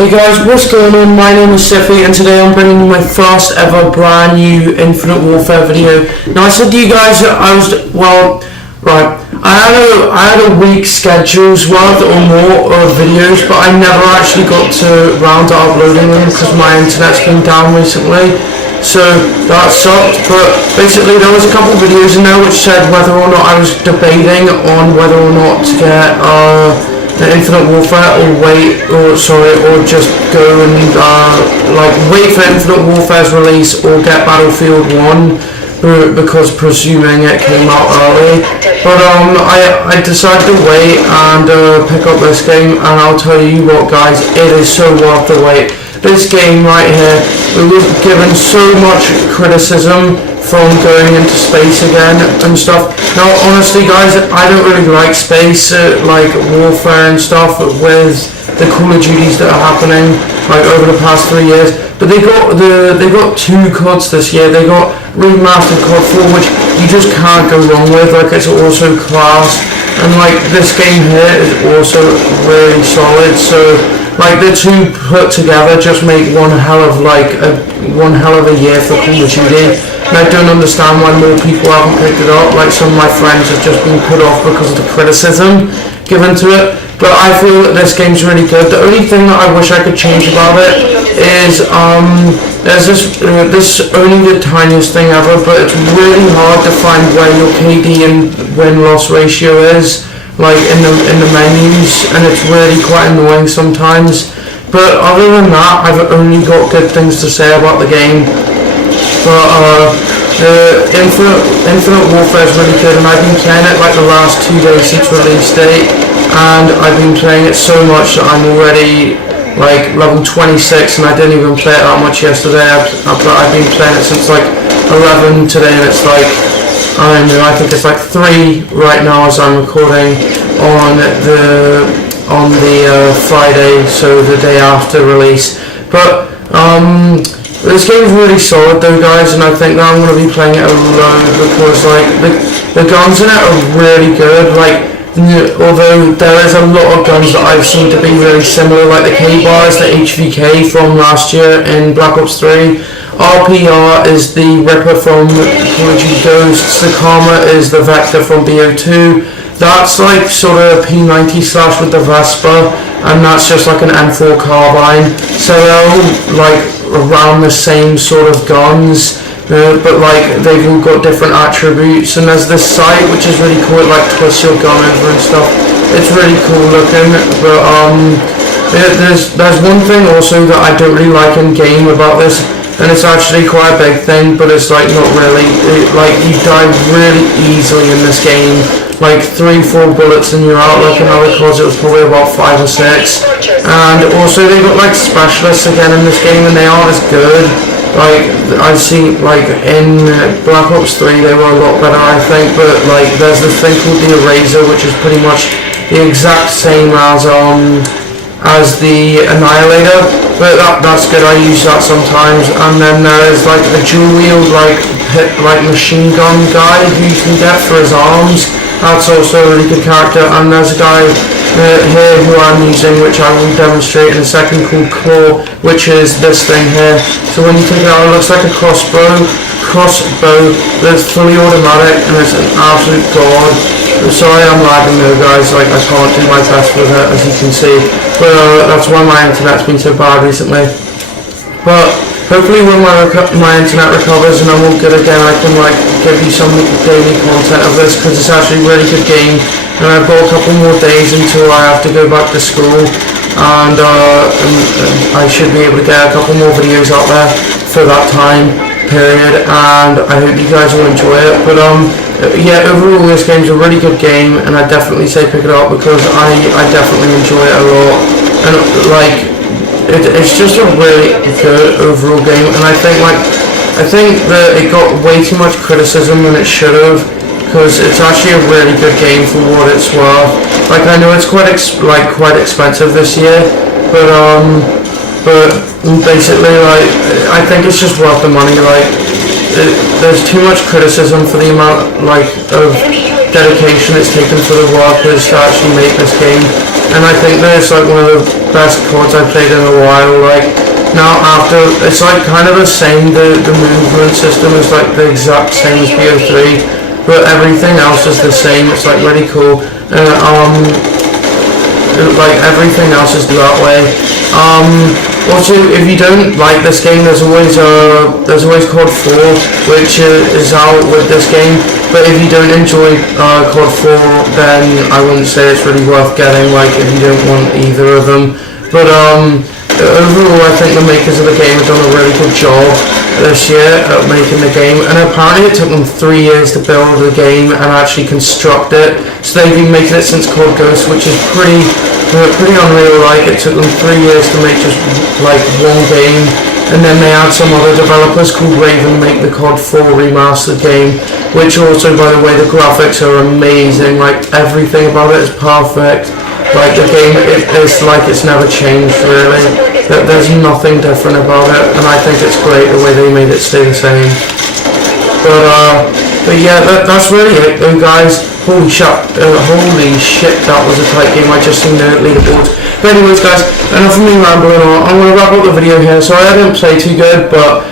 Hey guys, what's going on? My name is Siffy and today I'm bringing you my first ever brand new Infinite Warfare video. Now I said to you guys that I had a week's schedule's worth or more of videos, but I never actually got to round to uploading them because my internet's been down recently. So that sucked, but basically there was a couple of videos in there which said whether or not I was debating on whether or not to get the Infinite Warfare or just go and wait for Infinite Warfare's release or get Battlefield 1 because presuming it came out early. But I decided to wait and pick up this game, and I'll tell you what guys, it is so worth the wait. This game right here, we were given so much criticism from going into space again and stuff. Now honestly guys, I don't really like space, like warfare and stuff with the Call of Duties that are happening like over the past 3 years. But they got two CODs this year. They got remastered COD 4, which you just can't go wrong with. Like, it's also class, and like this game here is also really solid. So like the two put together just make one hell of a year for Call of Duty. And I don't understand why more people haven't picked it up. Like, some of my friends have just been put off because of the criticism given to it. But I feel that this game's really good. The only thing that I wish I could change about it is there's this only the tiniest thing ever, but it's really hard to find where your KD and win-loss ratio is, like in the menus, and it's really quite annoying sometimes. But other than that, I've only got good things to say about the game. But the Infinite Warfare is really good, and I've been playing it like the last 2 days since release date, and I've been playing it so much that I'm already like level 26, and I didn't even play it that much yesterday. But I've been playing it since like 11 today, and it's like, I don't know, I think it's like 3 right now as I'm recording on the Friday, so the day after release. But this game's really solid though guys, and I think that I'm going to be playing it alone because like the guns in it are really good. Like, although there is a lot of guns that I've seen to be really similar, like the K-bars, the HVK from last year in Black Ops 3. RPR is the Ripper from Call of Duty Ghosts. The Karma is the Vector from BO2. That's like sort of P90 slash with the Vespa, and that's just like an M4 carbine. So they're all like around the same sort of guns, but like they've all got different attributes. And there's this sight which is really cool, it like twists your gun over and stuff. It's really cool looking. But there's one thing also that I don't really like in game about this, and it's actually quite a big thing, but it's like not really. Like, you die really easily in this game. Like 3-4 bullets and you're out. Like in other CODs it was probably about 5 or 6. And also they got like specialists again in this game, and they aren't as good. Like, I've seen like in Black Ops 3 they were a lot better I think, but like there's this thing called the Eraser which is pretty much the exact same as the Annihilator, but that's good, I use that sometimes. And then there is like the dual wield like machine gun guy who you can get for his arms. That's also a really good character. And there's a guy here who I'm using, which I will demonstrate in a second, called Claw, which is this thing here. So when you take it out, it looks like a crossbow, but it's fully automatic and it's an absolute god. Sorry I'm lagging though guys, like I can't do my best with it as you can see, but that's why my internet's been so bad recently. But hopefully when my internet recovers and I'm all good again, I can like give you some daily content of this, because it's actually a really good game, and I've got a couple more days until I have to go back to school, and I should be able to get a couple more videos out there for that time period, and I hope you guys will enjoy it. But yeah, overall this game's a really good game, and I definitely say pick it up because I definitely enjoy it a lot, and like it's just a really good overall game. And I think that it got way too much criticism than it should have, because it's actually a really good game for what it's worth. Like, I know it's quite expensive this year, but basically like I think it's just worth the money. Like, there's too much criticism for the amount like of dedication it's taken for the workers to actually make this game, and I think that it's like one of the best CODs I played in a while. Like now after, it's like kind of the same, the movement system is like the exact same as BO3, but everything else is the same. It's like really cool. Like everything else is that way. Also, if you don't like this game, there's always COD 4, which is out with this game. But if you don't enjoy COD 4, then I wouldn't say it's really worth getting. Like if you don't want either of them. But overall, I think the makers of the game have done a really good job this year at making the game, and apparently it took them 3 years to build the game and actually construct it. So they've been making it since COD Ghost, which is pretty unreal. Like it took them 3 years to make just like one game, and then they had some other developers called Raven make the COD 4 remastered game, which also, by the way, the graphics are amazing. Like everything about it is perfect. Like the game, it's like it's never changed really. There's nothing different about it, and I think it's great the way they made it stay the same. But yeah, that's really it though, guys. Holy shit, that was a tight game. I just seen the leaderboards. But anyways, guys, enough of me rambling on. I'm going to wrap up the video here. Sorry I didn't play too good, but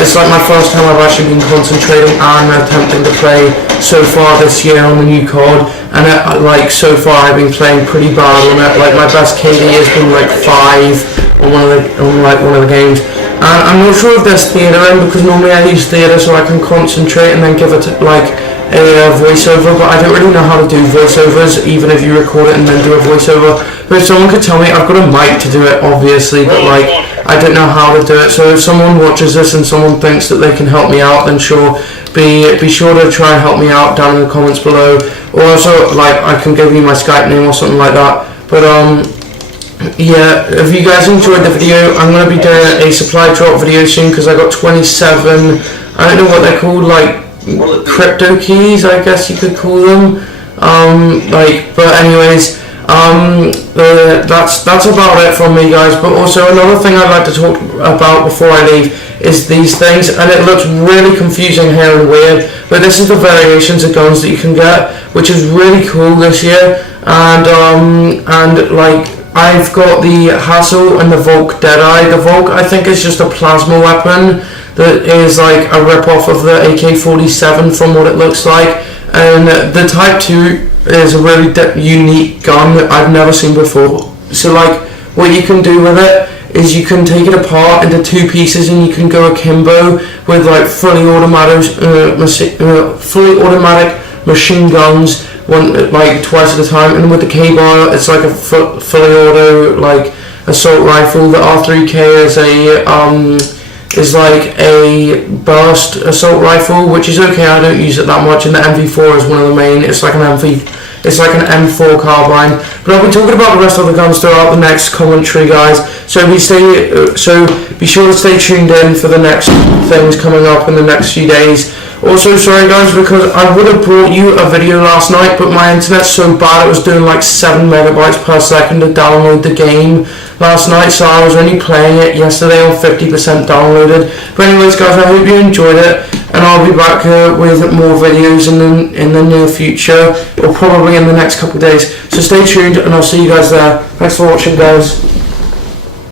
it's like my first time I've actually been concentrating and attempting to play so far this year on the new COD. And like so far I've been playing pretty bad on it. Like my best KD has been like 5 on one of the games. And I'm not sure if there's theatre in, because normally I use theatre so I can concentrate and then give it like a voiceover, but I don't really know how to do voiceovers, even if you record it and then do a voiceover. But if someone could tell me, I've got a mic to do it obviously, but like I don't know how to do it. So if someone watches this and someone thinks that they can help me out, then sure, be sure to try and help me out down in the comments below. Or also, like, I can give you my Skype name or something like that. But yeah, if you guys enjoyed the video, I'm going to be doing a supply drop video soon, because I got 27, I don't know what they're called, like crypto keys, I guess you could call them. But anyways, that's about it from me, guys. But also another thing I'd like to talk about before I leave is these things, and it looks really confusing here and weird, but this is the variations of guns that you can get, which is really cool this year. And like I've got the Hassel and the Volk Deadeye. The Volk, I think, is just a plasma weapon that is like a rip-off of the AK-47 from what it looks like, and the Type 2 is a really unique gun that I've never seen before. So like what you can do with it is you can take it apart into 2 pieces, and you can go akimbo with like fully automatic machine guns, like twice at a time. And with the K-bar, it's like a fully auto like assault rifle. The R3K is like a burst assault rifle, which is okay. I don't use it that much. And the MV4 is one of the main. It's like an M4 carbine. But I'll be talking about the rest of the guns throughout the next commentary, guys. So be sure to stay tuned in for the next things coming up in the next few days. Also, sorry guys, because I would have brought you a video last night, but my internet's so bad it was doing like 7 megabytes per second to download the game last night, so I was only playing it yesterday on 50% downloaded. But anyways, guys, I hope you enjoyed it, and I'll be back with more videos in the near future, or probably in the next couple of days. So stay tuned, and I'll see you guys there. Thanks for watching, guys.